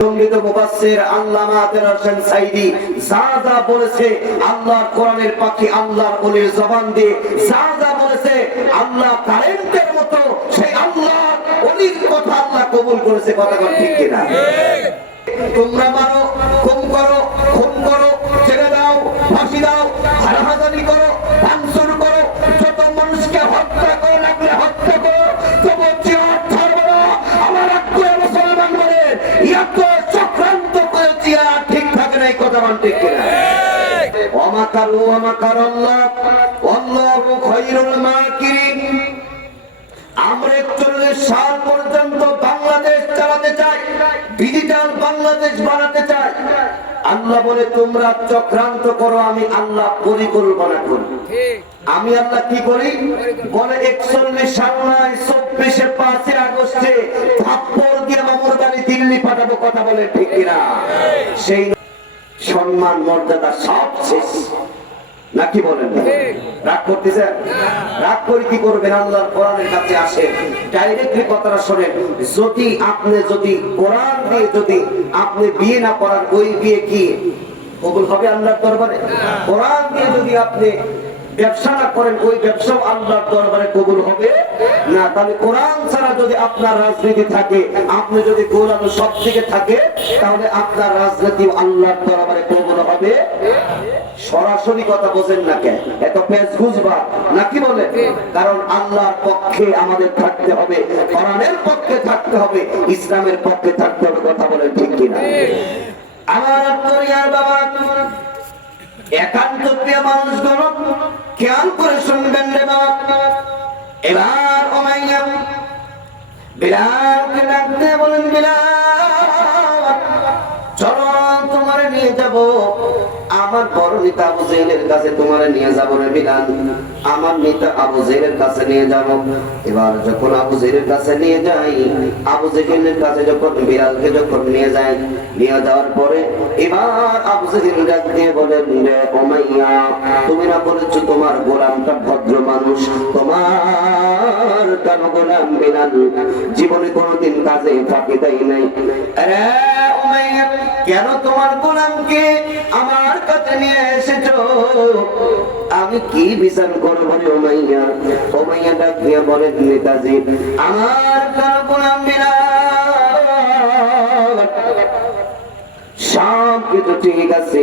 সংগীত মুবাসসির আল্লামা সাইদি। যা যা বলেছে আল্লাহর কোরআনের পাখি আল্লাহর ওলির জবান দিয়ে, যা যা বলেছে আল্লাহ কারেন্টের মতো সেই আল্লাহ ওলির কথা আল্লাহ কবুল করেছে, কথা ঠিক কিনা? তোমরা মারো খুন করো খুন করো তোমরা চক্রান্ত করো, আমি আল্লাহ পরিকল্পনা করি। আমি আল্লাহ কি করি? বলে, একচল্লিশ সাল নয়, চব্বিশে পাঁচই আগস্টে দিল্লি পাঠাবো। কথা বলে ঠিক কিনা? সেই সম্মান মর্যাদা সব শেষ। নাকি বলেন? রাগ করতেছে রাগ করে কি করবেন? আল্লাহর কোরআনের কাছে আসে। ডাইরেক্টলি কথাটা শোনেন। যদি আপনি যদি কোরআন দিয়ে যদি আপনি বিয়ে না করার ওই বিয়ে কি কবুল হবে আল্লাহর দরবারে? কোরআন দিয়ে যদি আপনি ব্যবসা না করেন, ওই ব্যবসাও আল্লাহর দরবারে কবুল হবে। না, তাহলে কোরআন ছাড়া যদি আপনার রাজনীতি থাকে, আপনি যদি কোরআন সব দিকে থাকে, তাহলে আপনার রাজনীতি আল্লাহর দরবারে কবুল হবে। সরাসরি কথা বোঝেন না কেন? এত পেঁচ বুঝবা নাকি বলে? কারণ আল্লাহর পক্ষে আমাদের থাকতে হবে, কোরআনের পক্ষে থাকতে হবে, ইসলামের পক্ষে থাকতে হবে, কথা বলে ঠিক কিনা? আমার বাবা, একান্ত প্রিয় মানুষগুলো খেয়াল করে শুনবেন রে বাবা এবার ওমাইয়া বিলালকে ডাকতে বলেন বিলাল। আমার বড় নেতা আবু জেহেলের কাছে তোমারে নিয়ে যাব রে বিলাল আমার নেতা আবু জেহেলের কাছে নিয়ে যাব। এবার যখন আবু জেহেলের কাছে নিয়ে যাই, আবু জেহেলের কাছে যখন বিলালকে যখন নিয়ে যাই, নিয়ে যাওয়ার পরে এবার আবু জেহেল ডাক দিয়ে বলেন রে ওমাইয়া তুমি না বলেছ তোমার গোলামটা ভদ্র মানুষ? তোমার কেন গোলাম বেলাল জীবনে কোনোদিন কাজে ফাঁকি দেয় নাই। কেন তোমার গোলামকে আমার কাছে নিয়ে এসেছ? আমি কি বিচার করব ওমাইয়া উমাইয়া? উমাইয়া ডাক দিয়ে বলেন, নেতাজি, আমার কিছু ঠিক আছে,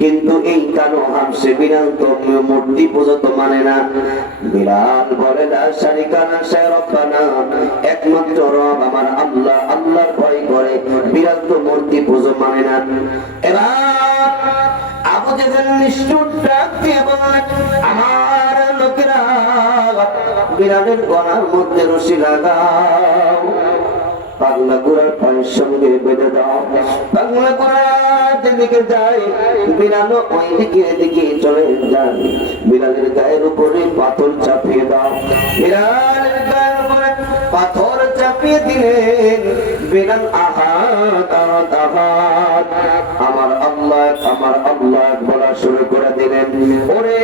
কিন্তু এই কালো হামসে বিড়াল তো মূর্তি পুজো তো মানে না। বিড়াল বলে না সারি কানা সে রব্বানা। একমাত্র রব আমার আল্লাহ, আল্লাহর ভয় করে। বিড়াল তো মূর্তি পুজো মানে না। এবার আবু জেহেল নিষ্ঠুর ডাক দিয়ে আমার লোকেরা, বিড়ালের গলার মধ্যে রশি লাগাও। বাংলা পায়ের সঙ্গে বেঁধে দাও। বাংলা যায় বিড়ালও ওই দিকে চলে যায়। বিড়ালের গায়ের উপরে পাথর চাপিয়ে দাও। বিড়ালের গায়ের উপরে পাথর চাপিয়ে বিড়াল আহাত আহাত আহাত। আমার আল্লাহ আমার আল্লাহ বলা শুরু করে দিলেন। ওরে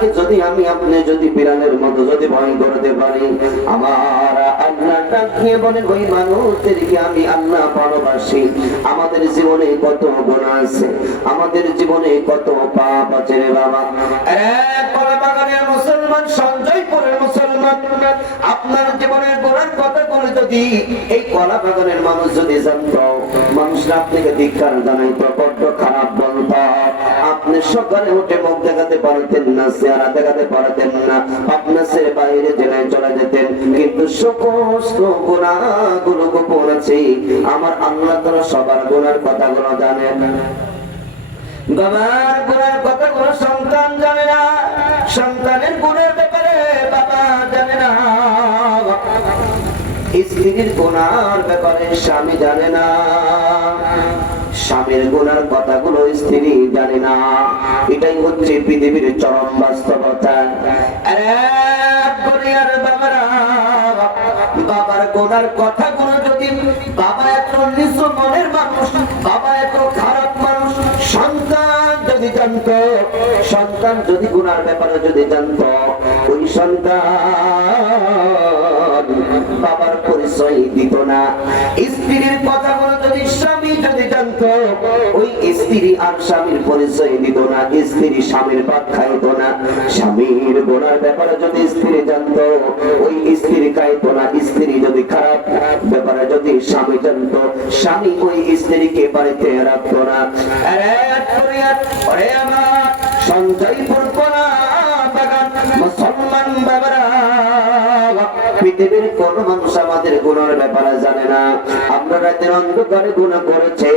আল্লাহকে যদি আমি, আপনি যদি বিড়ালের মতো যদি ভয় করতে পারি, আমার আল্লাহ ডাকিয়ে বলেন ওই মানুষদেরকে আমি আল্লাহ ভালোবাসি? আমাদের জীবনে কত গুণ আছে, আমাদের জীবনে কত পাপ আছে রে বাবা। বাগানের মুসলমান সঞ্জয়পুরের মুসলমান, আপনার জীবনের গোড়ার কথা বলে যদি এই কলা বাগানের মানুষ যদি জানত, মানুষরা আপনাকে ধিকার জানাইতো, বড্ড খারাপ বলত। আপনি সকালে উঠে মুখ দেখাতে পারতেন না, চেহারা দেখাতে পারতেন না আপনার সে বাইরে জেলায় চলে যেতেন। কিন্তু সমস্ত গুণাগুলো আছে। আমার আল্লাহ তারা সবার গুণার কথাগুলো জানেন। বাবার গুণের কথাগুলো সন্তান জানে না। সন্তানের গুণের ব্যাপারে বাবা জানে না। স্ত্রীর গুণার ব্যাপারে স্বামী জানে না। স্বামীর গুনার কথাগুলো স্ত্রী জানে না। এটাই হচ্ছে পৃথিবীর চরম বাস্তবতা। বাবারা গোনার কথাগুলো যদি বাবা এত নিচু মনের মানুষ, বাবা এত খারাপ মানুষ, সন্তান যদি জানতো, সন্তান যদি গুনার ব্যাপারে যদি জানতো, ওই সন্তান বাবার পরিচয় দিত না। স্ত্রীর কথাগুলো যদি স্বামী যদি স্ত্রী আর স্বামীর পরিচয় দিত না স্ত্রী স্বামীর পাত খাইত না। স্বামীর গোনার ব্যাপারে যদি স্ত্রী জানত, ওই স্ত্রী খাইত না, স্ত্রী যদি খারাপ ব্যাপারে যদি স্বামী জানত, স্বামী ওই স্ত্রীকে বাড়িতে রাখত না। আরে গুণের ব্যাপারে জানে না। আমরা রাতের অন্ধকারে গুণা করেছি।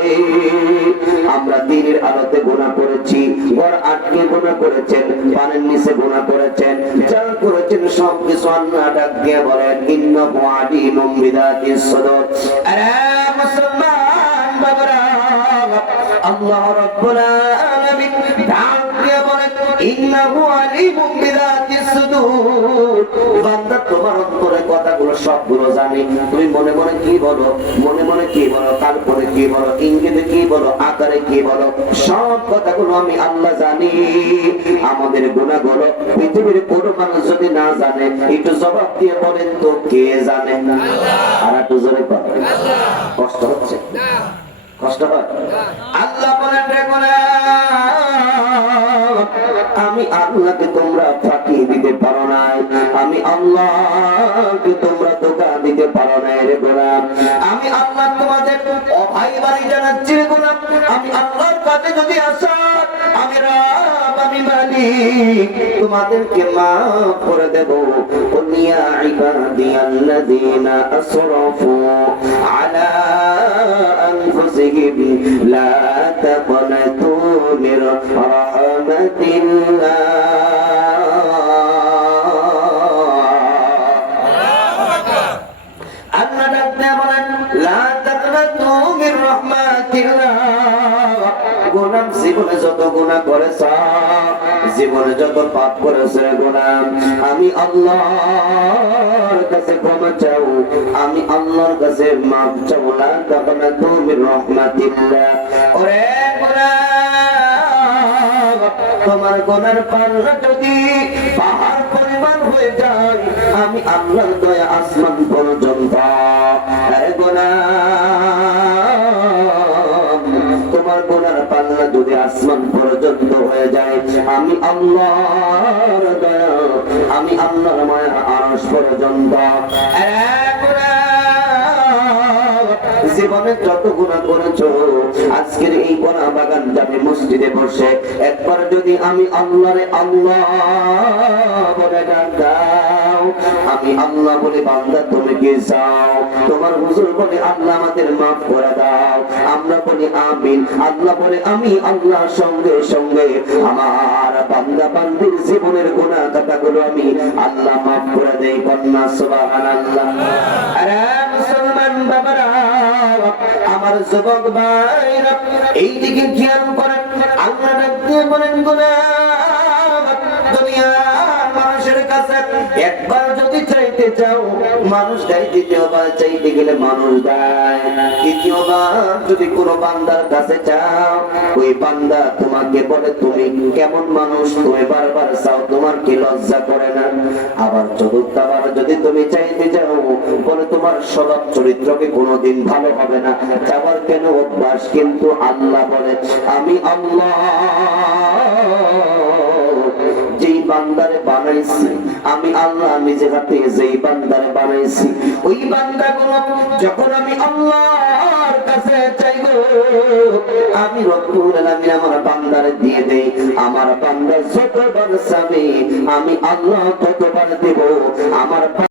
আমরা দিনের আলোতে গুণা করেছি। ঘর আটকে গুণা করেছেন, পানের নিচে গুণা করেছেন। যা করেছেন সব কিছু আল্লাহ ডাক দিয়ে বলেন, ইন্ন আদি নম্বিদাতি সদর। আরে মুসলমান বাবারা, আল্লাহ রাব্বুল আলামিন ডাক বলেন ইন্নাহু আলিমুম বিযাতিস সুদূর। বান্দা কথাগুলো সবগুলো জানি। তুমি মনে মনে কি বলো? মনে মনে কি বলো? তারপরে কি বলো? ইঙ্গিতে কি বলো? আকারে কি বলো? সব কথাগুলো আমি আল্লাহ জানি। আমাদের গুণাগুলো পৃথিবীর কোনো মানুষ যদি না জানে একটু জবাব দিয়ে বলেন তো কে জানে? আর একটু জোরে কষ্ট হচ্ছে? কষ্ট হয়? আল্লাহ বলেন আমি আল্লাহকে তোমরা ফাঁকি দিতে পারো নাই। আমি আল্লাহকে তোমরা দোকান দিতে পারো নাই রে গোলাম। আমি আল্লাহ তোমাদের ভাই বাড়ি জানাচ্ছি রে গোলাম। আমি আল্লাহর কাছে যদি আসা, আমি রাব, আমি মালিক, তোমাদেরকে মাফ করে দেব। কুনিয়া ইবাদি আল্লাযিনা আসরাফু আলা আনফুসিহিম, লা তাকনাতু মির رحمة الله আল্লাহ ডাক দিয়ে বলেন লা তাকনাতু মির রাহমাতিল্লাহ গোলাম জীবনে যত গুনাহ করেছ জীবনে যত পাপ করেছ গোলাম আমি আল্লাহর কাছে ক্ষমা চাও আমি আল্লাহর কাছে মাফ চাও লা তাকনাতু মির রাহমাতিল্লাহ ওরে গোলাম তোমার গোনার পাল্লা যদি পাহাড় পরিমাণ হয়ে যায়, আমি আল্লাহর দয়া আসমান পর্যন্ত। তোমার গোনার পাল্লা যদি আসমান পর্যন্ত হয়ে যায়, আমি আল্লাহর দয়া, আমি আল্লাহর মায়া আরশ পর্যন্ত। যত গুণা করেছ, আজকের এই গোনা বাগান যাবে মসজিদে বসে, একবার যদি আমি আল্লাহরে আল্লাহ বলে আমি আল্লাহ বলে বান্দা তুমি কি চাও? তোমার হুজুর বলে আল্লাহ আমাদের মাফ করে দাও। আমরা বলি আমিন, আল্লাহ বলে আমি আল্লাহ সঙ্গে সঙ্গে আমার বান্দা বান্দির জীবনের গুণা কথাগুলো আমি আল্লাহ মাফ করে দেই, কন্যা সুবহানাল্লাহ। আরে মুসলমান বাবারা আমার যুবক ভাইরা এই দিকে খেয়াল করেন। আল্লাহ ডাকতে বলেন, গোলাম, দুনিয়ার মানুষের কাছে একবার চাইতে চাও, মানুষ দেয় দ্বিতীয়বার চাইতে গেলে মানুষ দেয় তৃতীয়বার যদি কোনো বান্দার কাছে চাও, ওই বান্দা তোমাকে বলে, তুমি কেমন মানুষ? তুমি বারবার চাও, তোমার কি লজ্জা করে না? আবার চতুর্থবার যদি তুমি চাইতে যাও বলে, তোমার স্বভাব চরিত্রকে কোনোদিন ভালো হবে না। চাবার কেন অভ্যাস কিন্তু আল্লাহ বলে, আমি আল্লাহ। বান্দারে বানাইছি। আমি আল্লাহ নিজে হাতে যেই বান্দারে বানাইছি। ওই বান্দাগুলো যখন আমি আল্লাহ কাছে আমি আমার বান্দারে দিয়ে দেই। আমার বান্দার যতবার চাবে, আমি আল্লাহ ততবার দেব। আমার